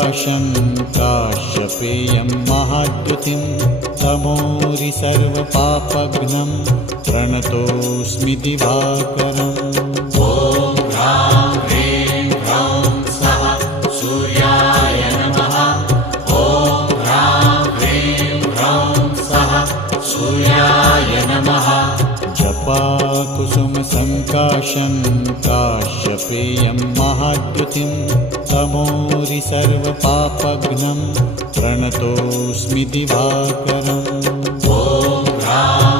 सङ्काशं काश्यपेयं महाद्युतिं तमोरि सर्वपापघ्नं प्रणतोऽस्मि दिवाकरम्। ॐ ह्रां ह्रीं ह्रौं स्वः सूर्याय नमः। ॐ ह्रां ह्रीं ह्रौं स्वः सूर्याय नमः। जपाकुसुमसङ्काशं काश्यपेयं महाद्युतिं तमोरि सर्वपापघ्नं प्रणतोऽस्मि दिवाकरम्। ॐ ह्रां